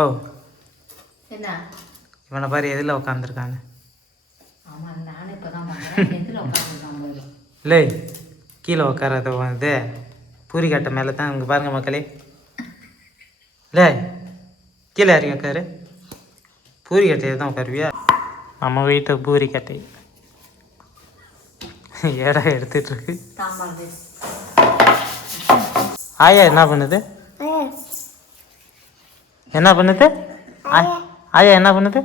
ஓ என்ன இவனை பாரு எதில் உட்காந்துருக்காங்க. ஆமாம், நானும் இப்போ தான் பார்க்குறேன். எதில் உட்காந்துருக்காங்க? இல்லை, கீழே உட்காரத வந்து பூரி கட்டை மேலே தான். இங்கே பாருங்கள் மக்களே. இல்லை, கீழே இறங்கி உட்காரு. பூரி கட்டையை தான் உட்காருவியா? நம்ம வீட்டு பூரி கட்டை இடம் எடுத்துட்ருக்கு. ஆயா என்ன பண்ணுது? என்ன பண்ணுது ஆயா? என்ன பண்ணுது?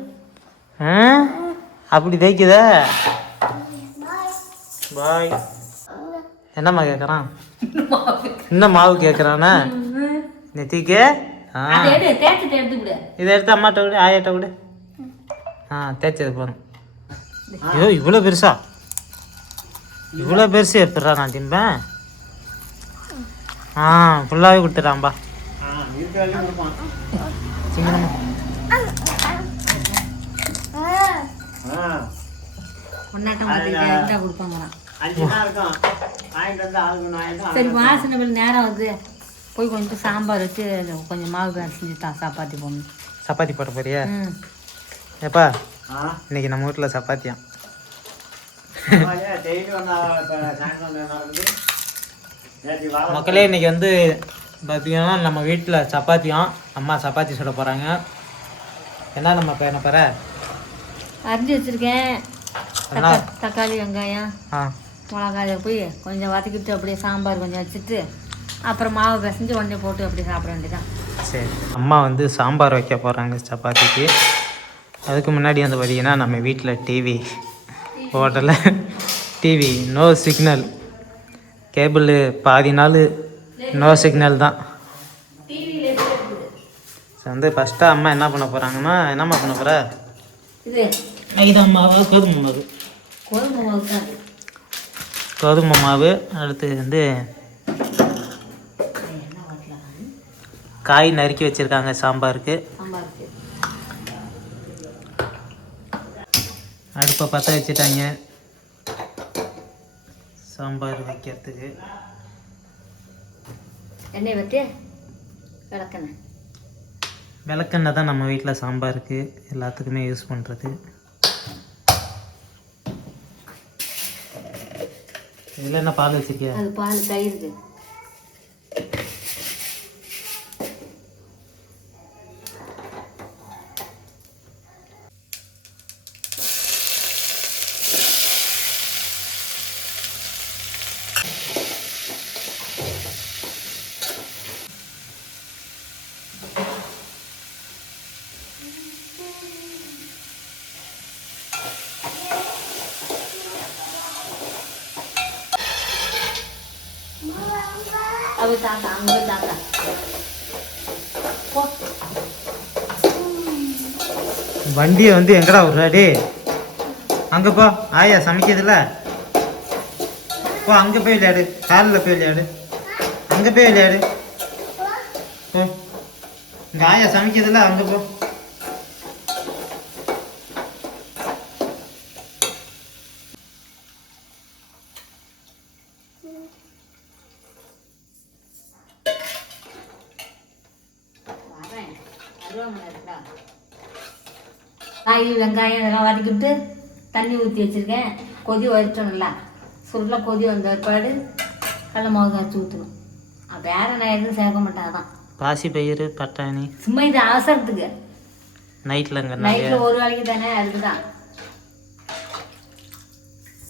அப்படி தேய்க்குதா? பாய். என்னம்மா கேட்குறான்? இன்னும் மாவு கேட்குறானா? நெத்திக்கு இதை எடுத்து அம்மாட்ட விடு, ஆயாட்ட விடு. தேய்ச்சது போதும். ஐயோ, இவ்வளோ பெருசா? இவ்வளோ பெருசு எப்படா நான் திம்பேன்? ஃபுல்லாகவே கொடுத்துட்டான்பா. சரி, வாசனை நேரம் வந்து போய் கொஞ்சம் சாம்பார் வச்சு கொஞ்சம் மாவு செஞ்சு தான் சப்பாத்தி போடணும். சப்பாத்தி போட போறியா? ஏப்பா, இன்னைக்கு நம்ம வீட்டில் சப்பாத்தியா? மக்களே, இன்னைக்கு வந்து பார்த்தீங்கன்னா நம்ம வீட்டில் சப்பாத்தியும் அம்மா சப்பாத்தி சுட போகிறாங்க. என்ன நம்ம என்ன போகிற? அரிஞ்சு வச்சுருக்கேன். தக்காளி, வெங்காயம், மிளகாயை போய் கொஞ்சம் வதக்கிட்டு அப்படியே சாம்பார் கொஞ்சம் வச்சுட்டு அப்புறம் மாவு பிசைஞ்சு உடனே போட்டு அப்படியே சாப்பிட வேண்டியதான். சரி, அம்மா வந்து சாம்பார் வைக்க போகிறாங்க சப்பாத்திக்கு. அதுக்கு முன்னாடி வந்து பார்த்தீங்கன்னா நம்ம வீட்டில் டிவி ஓட்டலை. டிவி நோ சிக்னல், கேபிள் பாதி நாள் நோ சிக்னல் தான். வந்து ஃபஸ்ட்டாக அம்மா என்ன பண்ண போகிறாங்கன்னா, என்னம்மா பண்ண போகிற? இது அம்மாவா? கோதுமை மாவு. கோதுமை மாவு. அடுத்து வந்து காய் நறுக்கி வச்சுருக்காங்க சாம்பாருக்கு. அடுப்பை பற்ற வச்சுட்டாங்க சாம்பார் வைக்கிறதுக்கு. எண்ணெய் வச்சு விளக்கெண்ணெய் தான் நம்ம வீட்டில் சாம்பாருக்கு எல்லாத்துக்குமே யூஸ் பண்ணுறது. இதில் என்ன பால் வச்சுருக்கியா? அது பால், தயிருக்கு. வண்டியை வந்து எங்கடா விட்றாடி? அங்கே போ, ஆயா சமைக்கிறதுல போ. அங்கே போய் விளையாடு, காலில் போய் விளையாடு, அங்கே போய் விளையாடு. போ, இங்கே ஆயா சமைக்கிறதுல அங்கே போ. காய், வெங்காயம் இதெல்லாம் வதக்கிவிட்டு தண்ணி ஊற்றி வச்சுருக்கேன். கொதி வரட்டணும்ல, சுருளை கொதி வந்த ஏற்பாடு கடல மாவு காய்ச்சி ஊற்றணும். வேற நான் எதுவும் சேர்க்க மாட்டேன். அதான் பாசி பயிறு, பட்டாணி. சும்மா இது அவசரத்துக்கு நைட்டில் ஒரு வேலைக்கு தானே. அதுக்கு தான்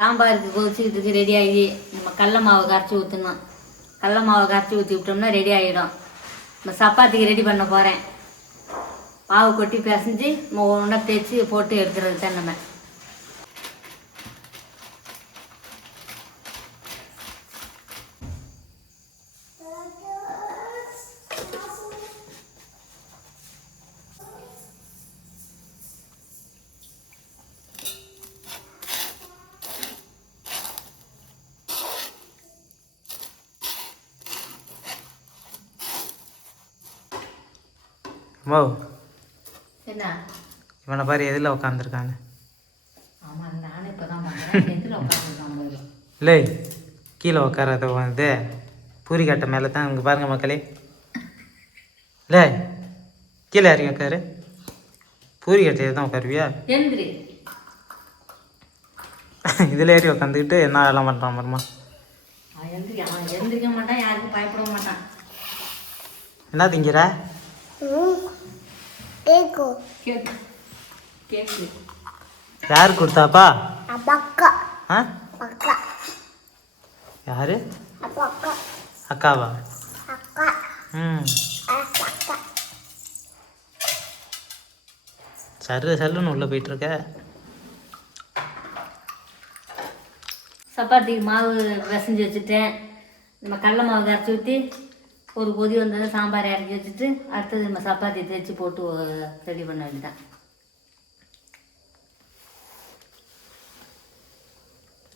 சாம்பாருக்கு கொதிச்சுக்கிட்டு ரெடி ஆகி நம்ம கடல மாவை கரைச்சி ஊற்றணும். கடல மாவை கரைச்சி ஊற்றி விட்டோம்னா ரெடி ஆகிடும். நம்ம சப்பாத்திக்கு ரெடி பண்ண போகிறேன். மாவு கொட்டி பிசைஞ்சு ஒன்றா தேய்ச்சி போட்டு எடுக்கிறது தான் நம்ம. ஓ, என்ன இவனை பாரு எதில் உட்காந்துருக்காங்க. ஆமாம், நானும் இப்போ தான் பார்க்குறேன். எதில் உட்காந்துருக்காங்க? இல்லை, கீழே உட்காரத வந்து பூரி கட்டை மேலே தான். இங்கே பாருங்கள் மக்களே. இல்லை, கீழே இறங்கி உட்காரு. பூரி கட்டையை தான் உட்காருவியா? எந்திரி. இதில் ஏறி உட்காந்துக்கிட்டு என்ன வேலை பண்ணுறான் மருமா? அவன் எந்திரிக்க மாட்டான், யாருக்கும் பயப்பட மாட்டான். என்ன திங்கிற? கேக்கு. யார் கொடுத்தாப்பா? ஆ யாரு? அக்காவா? ம் சல்லுன்னு உள்ளே போயிட்டுருக்க. சப்பாத்திக்கு மாவு பிசைஞ்சு வச்சுட்டேன். நம்ம கடல மாவு கரைச்சி ஊற்றி ஒரு கொதி வந்தது சாம்பார் இறக்கி வச்சுட்டு அடுத்தது நம்ம சப்பாத்தி தேய்ச்சி போட்டு ரெடி பண்ண வேண்டியதான்.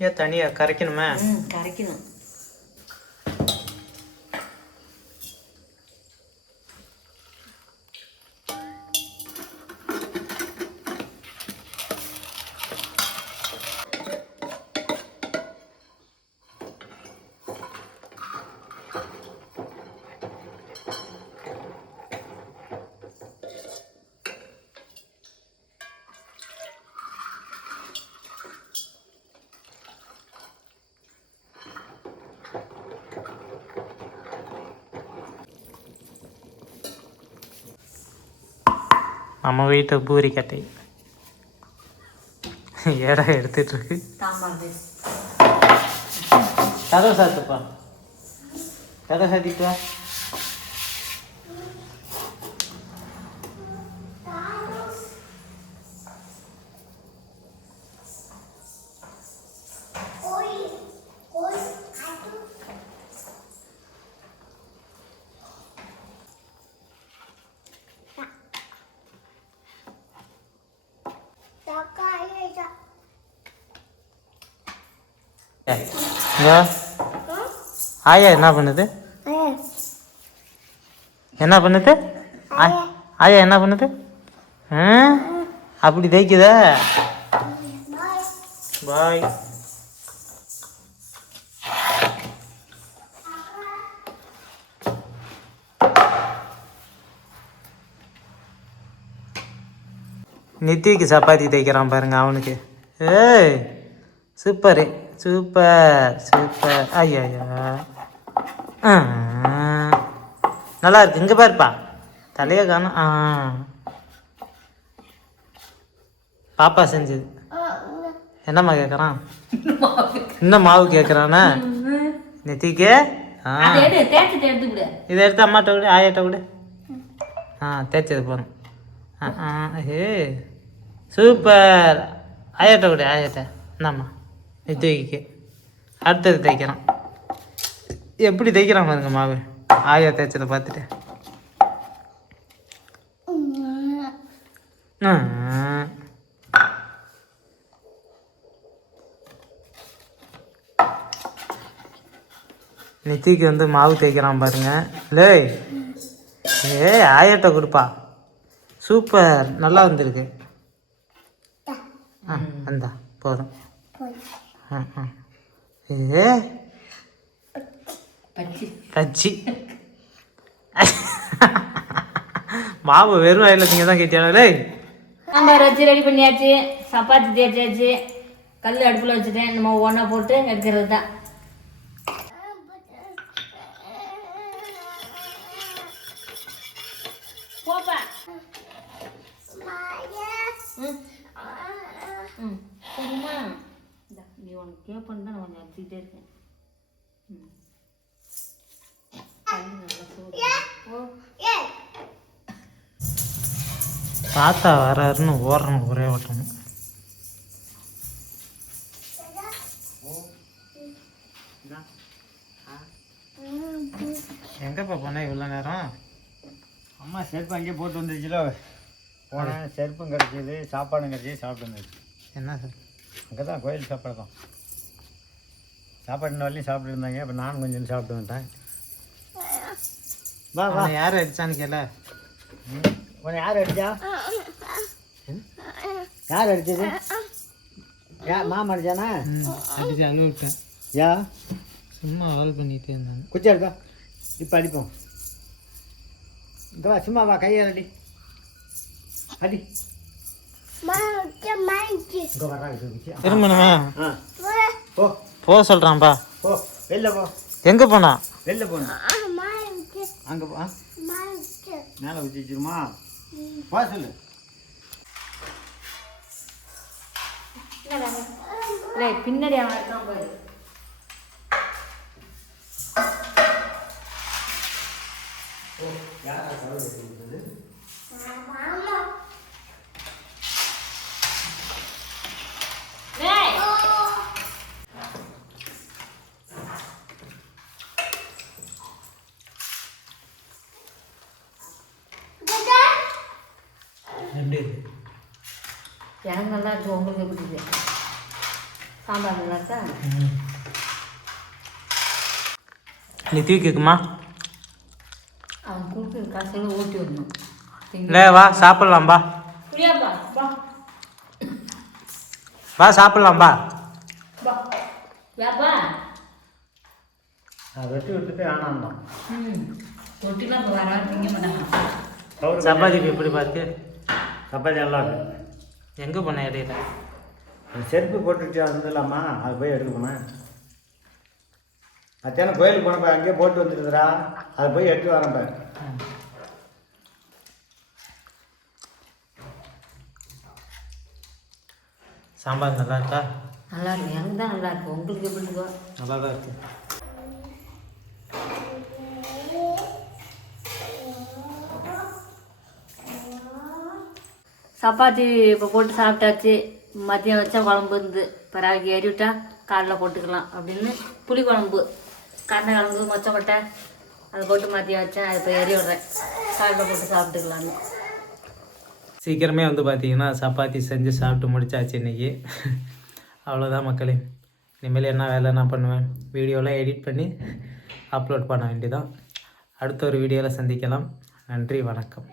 ஏன் தனியாக கரைக்கணுமே? கரைக்கணும். நம்ம வீட்டை பூரி கட்டை ஏடா எடுத்துட்ருக்கு. கதவை சாத்துப்பா, கதை சாத்திப்பா. ஆயா என்ன பண்ணுது? என்ன பண்ணுது? ஆயா என்ன பண்ணுது? அப்படி தேய்க்குத. பாய். நித்திக்கு சப்பாத்தி தேய்க்கிறான் பாருங்க அவனுக்கு. ஏய் சூப்பரு, சூப்பர் சூப்பர். ஐயா நல்லா இருக்கு. இங்கே பாருப்பா, தலையை காணும். பாப்பா செஞ்சது. என்னம்மா கேட்குறான்? இன்னும் மாவு கேட்குறானா நித்திக்கு? இதை எடுத்து அம்மாட்ட விடு, ஆயாட்ட விடு. தேய்ச்சது போதும். ஏ சூப்பர். ஆயாட்ட விடு, ஆயாட்ட. என்னம்மா நித்திக்கு அடுத்தது தைக்கிறான். எப்படி தைக்கிறான் பாருங்க மாவு. ஆயா தேய்ச்சதை பார்த்துட்டு நித்திக்கு வந்து மாவு தேய்க்கிறான் பாருங்க. லேய் ஆயாட்ட கொடுப்பா. சூப்பர், நல்லா வந்திருக்கு. வந்தா போதும். ஏ பச்சி மாவு வெறும் வாயில திங்க தான் கேட்டியாலே. சாம்பார் வச்சு ரெடி பண்ணியாச்சு, சப்பாத்தி தேய்ச்சாச்சு, கல் அடுப்பில் வச்சுட்டேன். நம்ம ஒன்றா போட்டு எடுக்கிறது தான். போப்பா. சரிம்மா, நீ உனக்கு கேட்பன்னு தான் நான் கொஞ்சம் அடிச்சுக்கிட்டே இருக்கேன். தாத்தா வராருன்னு ஓடுறோம் ஒரே ஓட்டம். எங்கப்பா போனேன் இவ்வளோ நேரம்? அம்மா செருப்பு அங்கேயே போட்டு வந்துருச்சுல. போனேன், செருப்பும் கிடச்சிது, சாப்பாடும் கிடச்சி சாப்பிட்டு வந்துருச்சு. என்ன சார்? அங்கே தான் கோயில் சாப்பாடு தான். சாப்பாடு இன்ன வரலையும் சாப்பிட்டு இருந்தாங்க. அப்போ நானும் கொஞ்சம் சாப்பிட்டு வந்துட்டேன். வா வா. யார் அடிச்சான்னு கேள. உன்னை யார் அடிச்சா? யார் அடிச்சது? மாமா அடிச்சானா? அடிச்சு அழுவிட்டேன். யா சும்மா ஆள் பண்ணிகிட்டே இருந்தாங்க. குச்சா இருக்கா? இப்போ அடிப்போம். இங்கே வா, சும்மா வா, கையை அடி. அடி இங்கே வர்றாங்க தூக்கிச்சு. திரும்பணுமே ஆ போ போ சொல்கிறான்ப்பா. போ வெளில போ. எங்கே போனா? வெளில போகணும். அங்கே போ. மேலே வச்சு வச்சிருமா? போ சொல்லு. இல்லை பின்னாடி அவன் இருக்கான் போய். எப்படி இருக்கு? எனக்கு நல்லா இருக்கு, உங்களுக்கு எப்படி இருக்கு? சாம்பார் நல்லா இருக்கா? நீ தூக்கிக்குமா? அவன் கொடுக்குற காசையில் ஊட்டி விடணும். இல்லை வா சாப்பிட்லாம் பா. புரியாப்பா வா வா சாப்பிட்லாம் பா. வா யாப்பா. வெட்டி விட்டுட்டு வேணாம் தான். ரொட்டிலாம் இப்போ வர திங்க மாட்டாங்க. சப்பாத்திக்கு எப்படி பார்த்து? சப்பாத்தி நல்லா இருக்கு. எங்கே போன இடையில? அந்த செருப்பு போட்டுச்சு வந்துடலாமா? அது போய் எடுக்கணுமா? அத்தான கோயிலுக்கு போனப்ப அங்கேயே போட்டு வந்துருக்குறா. அதை போய் எடுத்து வரேன் பாரு. சாம்பார் நல்லா இருக்கா? நல்லா இருக்கு, எனக்கு தான் நல்லா இருக்கு, உங்களுக்கு எப்படி இருக்கோ? நல்லா தான் இருக்கு. சப்பாத்தி இப்போ போட்டு சாப்பிட்டாச்சு. மதியம் வச்சா குழம்பு இருந்து பிறகு ஏறிவிட்டா காலைல போட்டுக்கலாம் அப்படின்னு புளி குழம்பு, கண்ணை குழம்பு, மொச்சக்கொட்டை அதை போட்டு மதியம் வச்சேன். அதை இப்போ எறி விட்றேன், காலைல போட்டு சாப்பிட்டுக்கலான்னு. சீக்கிரமே வந்து பார்த்தீங்கன்னா சப்பாத்தி செஞ்சு சாப்பிட்டு முடிச்சாச்சு இன்றைக்கி. அவ்வளோதான் மக்களே. இனிமேல் என்ன வேலை நான் பண்ணுவேன், வீடியோலாம் எடிட் பண்ணி அப்லோட் பண்ண வேண்டியதான். அடுத்த ஒரு வீடியோவில் சந்திக்கலாம். நன்றி, வணக்கம்.